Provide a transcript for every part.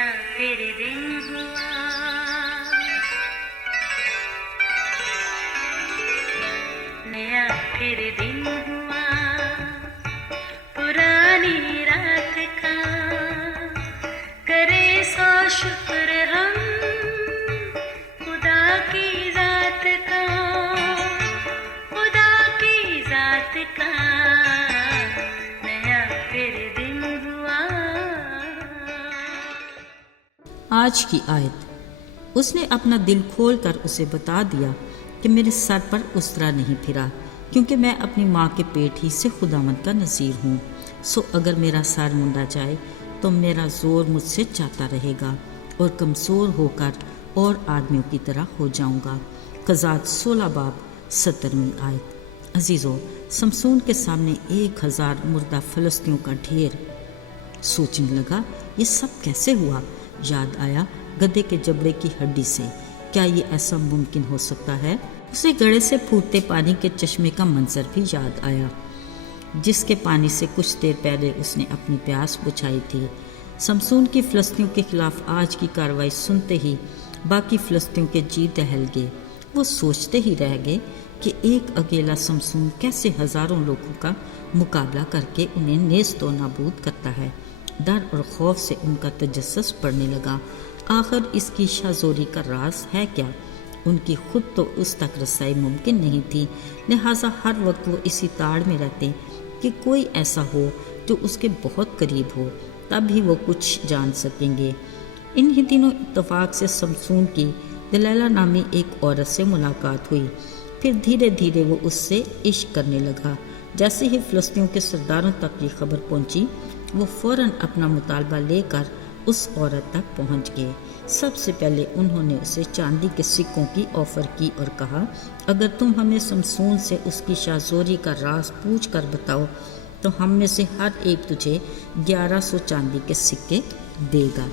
नया फिर दिन हुआ, नया फिर दिन हुआ, पुरानी रात का करे सो शुक्र हम खुदा की जात का, खुदा की जात का नया फिर दिन हुआ। आज की आयत। उसने अपना दिल खोल कर उसे बता दिया कि मेरे सर पर उस्तरा नहीं फिरा, क्योंकि मैं अपनी माँ के पेट ही से खुदावंद का नज़ीर हूँ। सो अगर मेरा सर मुंडा जाए तो मेरा जोर मुझसे जाता रहेगा और कमज़ोर होकर और आदमियों की तरह हो जाऊँगा। क़ज़ात 16 बाब 17वीं आयत। अजीज़ों, समसून के सामने 1000 मुर्दा फ़लस्तीनियों का ढेर। सोचने लगा, ये सब कैसे हुआ? याद आया गधे के जबड़े की हड्डी से। क्या ये ऐसा मुमकिन हो सकता है? उसे गड़े से फूटते पानी के चश्मे का मंजर भी याद आया, जिसके पानी से कुछ देर पहले उसने अपनी प्यास बुझाई थी। समसून की फ़लस्तीनियों के खिलाफ आज की कार्रवाई सुनते ही बाकी फ़लस्तीनियों के जी दहल गए। वो सोचते ही रह गए कि एक अकेला समसून कैसे हज़ारों लोगों का मुकाबला करके उन्हें नेस्तो नाबूद करता है। डर और खौफ से उनका तजस्सुस बढ़ने लगा। आखिर इसकी शाहज़ोरी का राज है क्या? उनकी खुद तो उस तक रसाई मुमकिन नहीं थी, लिहाजा हर वक्त वो इसी ताड़ में रहते कि कोई ऐसा हो जो उसके बहुत करीब हो, तब भी वो कुछ जान सकेंगे। इन ही दिनों इत्तफाक से समसून की दलैला नामी एक औरत से मुलाकात हुई। फिर धीरे धीरे वो उससे इश्क करने लगा। जैसे ही फ़लस्तीनियों के सरदारों तक ये खबर पहुंची, वो फ़ौरन अपना मुतालबा लेकर उस औरत तक पहुंच गए। सबसे पहले उन्होंने उसे चांदी के सिक्कों की ऑफ़र की और कहा, अगर तुम हमें समसून से उसकी शाहज़ोरी का राज पूछ कर बताओ तो हम में से हर एक तुझे 1100 चांदी के सिक्के देगा।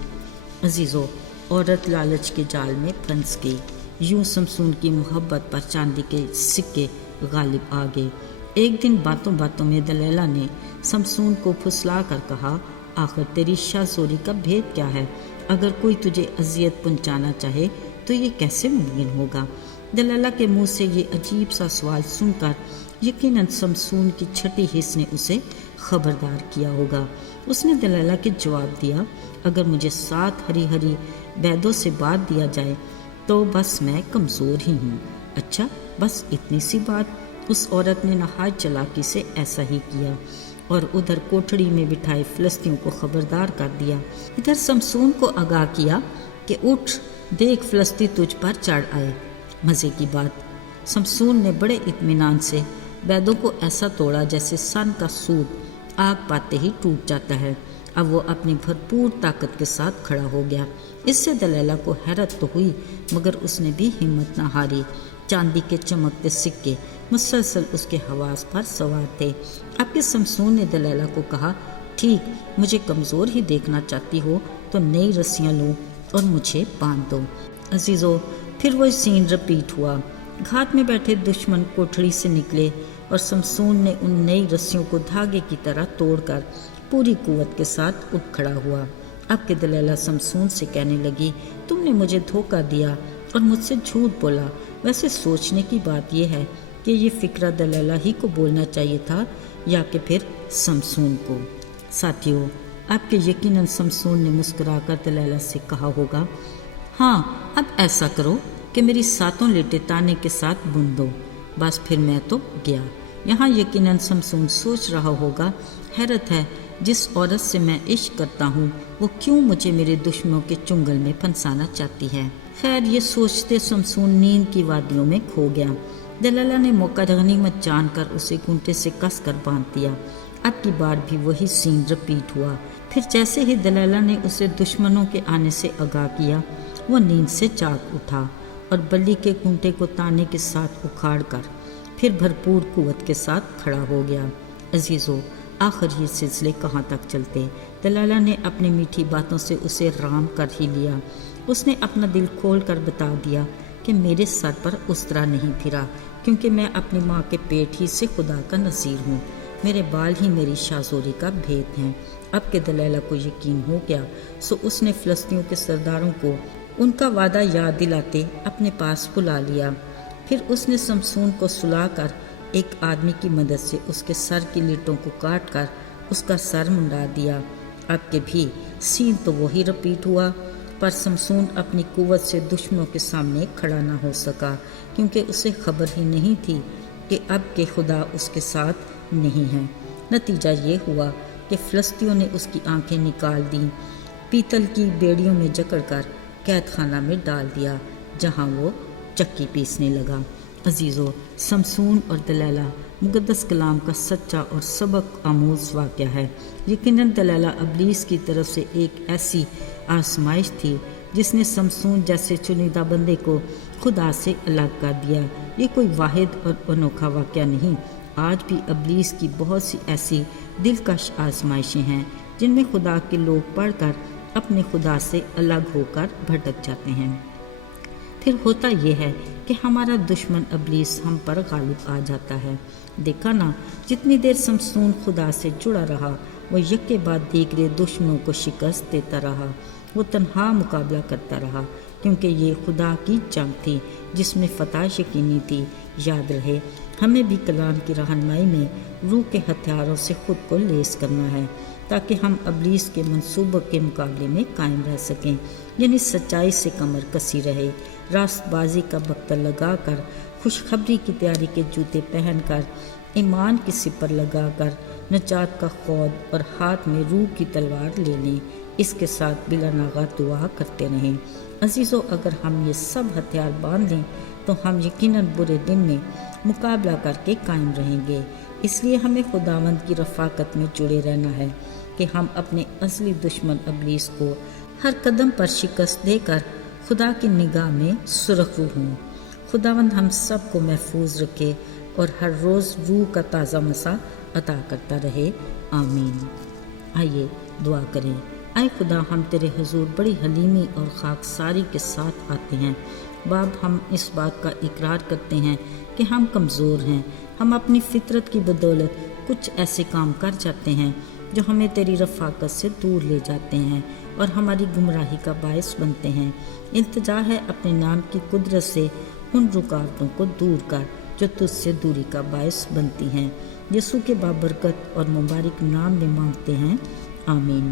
अजीज़ों, औरत लालच के जाल में फंस गई। यूं समसून की मोहब्बत पर चांदी के सिक्के गालिब आ गए। एक दिन बातों बातों में दलैला ने समसून को फुसला कर कहा, आखिर तेरी शाहज़ोरी का भेद क्या है? अगर कोई तुझे अजियत पहुंचाना चाहे तो ये कैसे मुमकिन होगा? दलैला के मुंह से ये अजीब सा सवाल सुनकर यकीनन समसून की छठी हिस्स ने उसे खबरदार किया होगा। उसने दलैला के जवाब दिया, अगर मुझे 7 हरी हरी बैदों से बात दिया जाए तो बस मैं कमज़ोर ही हूँ। अच्छा, बस इतनी सी बात? उस औरत ने नहायत चालाकी से ऐसा ही किया और उधर कोठड़ी में बिठाए फ़लस्तीनियों को खबरदार कर दिया। इधर समसून को आगाह किया कि उठ देख, फ़लस्तीन तुझ पर चढ़ आए। मज़े की बात, समसून ने बड़े इत्मीनान से बैदों को ऐसा तोड़ा जैसे सन का सूत आग पाते ही टूट जाता है। अब वो अपनी भरपूर ताकत के साथ खड़ा हो गया। इससे दलैला को हैरत तो हुई, मगर उसने भी हिम्मत न हारी। चांदी के चमकते सिक्के मुसलसल उसके हवास पर सवार थे। अब के समसून ने दलैला को कहा, ठीक, मुझे कमज़ोर ही देखना चाहती हो तो नई रस्सियाँ लो और मुझे बांध दो। अजीज़ों, फिर वही सीन रिपीट हुआ। घाट में बैठे दुश्मन कोठड़ी से निकले और समसून ने उन नई रस्सियों को धागे की तरह तोड़कर पूरी कुव्वत के साथ उठ खड़ा हुआ। अब के दलैला समसून से कहने लगी, तुमने मुझे धोखा दिया और मुझसे झूठ बोला। वैसे सोचने की बात यह है कि ये फ़िक्रा दलैला ही को बोलना चाहिए था या कि फिर समसून को। साथियों, आपके यकीनन समसून ने मुस्कुराकर दलैला से कहा होगा, हाँ, अब ऐसा करो कि मेरी 7 लेटे ताने के साथ बुन दो, बस फिर मैं तो गया। यहाँ यकीनन समसून सोच रहा होगा, हैरत है, जिस औरत से मैं इश्क करता हूँ वो क्यों मुझे मेरे दुश्मनों के चुंगल में फंसाना चाहती है। खैर, ये सोचते समसून नींद की वादियों में खो गया। दलैला ने मौका गनीमत जानकर उसे खूंटे से कस कर बांध दिया। अब की बार भी वही सीन रिपीट हुआ। फिर जैसे ही दलैला ने उसे दुश्मनों के आने से आगाह किया, वो नींद से जाग उठा और बल्ली के खूंटे को ताने के साथ उखाड़ कर फिर भरपूर कुव्वत के साथ खड़ा हो गया। अजीज़ों, आखिर ये सिलसिले कहाँ तक चलते? दलैला ने अपनी मीठी बातों से उसे राम कर ही लिया। उसने अपना दिल खोल कर बता दिया कि मेरे सर पर उस्तरा नहीं फिरा, क्योंकि मैं अपनी माँ के पेट ही से खुदा का नज़ीर हूँ। میرے بال ہی میری شاہزوری کا بھید ہیں۔ اب کہ دلیلہ کو یقین ہو گیا سو اس نے فلسطینیوں کے سرداروں کو ان کا وعدہ یاد دلاتے اپنے پاس بلا لیا۔ پھر اس نے سمسون کو سلا کر ایک آدمی کی مدد سے اس کے سر کی لیٹوں کو کاٹ کر اس کا سر منڈا دیا۔ اب کہ بھی سین تو وہی رپیٹ ہوا، پر سمسون اپنی قوت سے دشمنوں کے سامنے کھڑا نہ ہو سکا، کیونکہ اسے خبر ہی نہیں تھی کہ اب کہ خدا اس کے ساتھ نہیں ہے۔ نتیجہ یہ ہوا کہ فلسطینیوں نے اس کی آنکھیں نکال دیں، پیتل کی بیڑیوں میں جکڑ کر قید خانہ میں ڈال دیا، جہاں وہ چکی پیسنے لگا۔ عزیزو، سمسون اور دلیلہ مقدس کلام کا سچا اور سبق آموز واقعہ ہے۔ یقیناً دلیلہ ابلیس کی طرف سے ایک ایسی آزمائش تھی جس نے سمسون جیسے چنیدہ بندے کو خدا سے الگ کر دیا۔ یہ کوئی واحد اور انوکھا واقعہ نہیں۔ آج بھی ابلیس کی بہت سی ایسی دلکش آزمائشیں ہیں جن میں خدا کے لوگ پڑھ کر اپنے خدا سے الگ ہو کر بھٹک جاتے ہیں۔ پھر ہوتا یہ ہے کہ ہمارا دشمن ابلیس ہم پر غالب آ جاتا ہے۔ دیکھا نا، جتنی دیر سمسون خدا سے جڑا رہا وہ یکے بعد دیگرے دشمنوں کو شکست دیتا رہا۔ وہ تنہا مقابلہ کرتا رہا، کیونکہ یہ خدا کی جنگ تھی جس میں فتح یقینی تھی۔ یاد رہے، ہمیں بھی کلام کی رہنمائی میں روح کے ہتھیاروں سے خود کو لیس کرنا ہے، تاکہ ہم ابلیس کے منصوبوں کے مقابلے میں قائم رہ سکیں، یعنی سچائی سے کمر کسی رہے، راست بازی کا بختر لگا کر، خوشخبری کی تیاری کے جوتے پہن کر، ایمان کی سپر لگا کر، نجات کا خود اور ہاتھ میں روح کی تلوار لے لیں۔ اس کے ساتھ بلا ناغہ دعا کرتے رہیں۔ عزیزو، اگر ہم یہ سب ہتھیار باندھ لیں تو ہم یقیناً برے دن میں مقابلہ کر کے قائم رہیں گے۔ اس لیے ہمیں خداوند کی رفاقت میں جڑے رہنا ہے کہ ہم اپنے اصلی دشمن ابلیس کو ہر قدم پر شکست دے کر خدا کی نگاہ میں سرخرو ہوں۔ خداوند ہم سب کو محفوظ رکھے اور ہر روز روح کا تازہ مسا عطا کرتا رہے، آمین۔ آئیے دعا کریں۔ اے خدا، ہم تیرے حضور بڑی حلیمی اور خاکساری کے ساتھ آتے ہیں۔ باپ، ہم اس بات کا اقرار کرتے ہیں کہ ہم کمزور ہیں۔ ہم اپنی فطرت کی بدولت کچھ ایسے کام کر جاتے ہیں جو ہمیں تیری رفاقت سے دور لے جاتے ہیں اور ہماری گمراہی کا باعث بنتے ہیں۔ التجا ہے اپنے نام کی قدرت سے ان رکاوٹوں کو دور کر جو تجھ سے دوری کا باعث بنتی ہیں۔ یسوع کے بابرکت اور مبارک نام میں مانگتے ہیں، آمین۔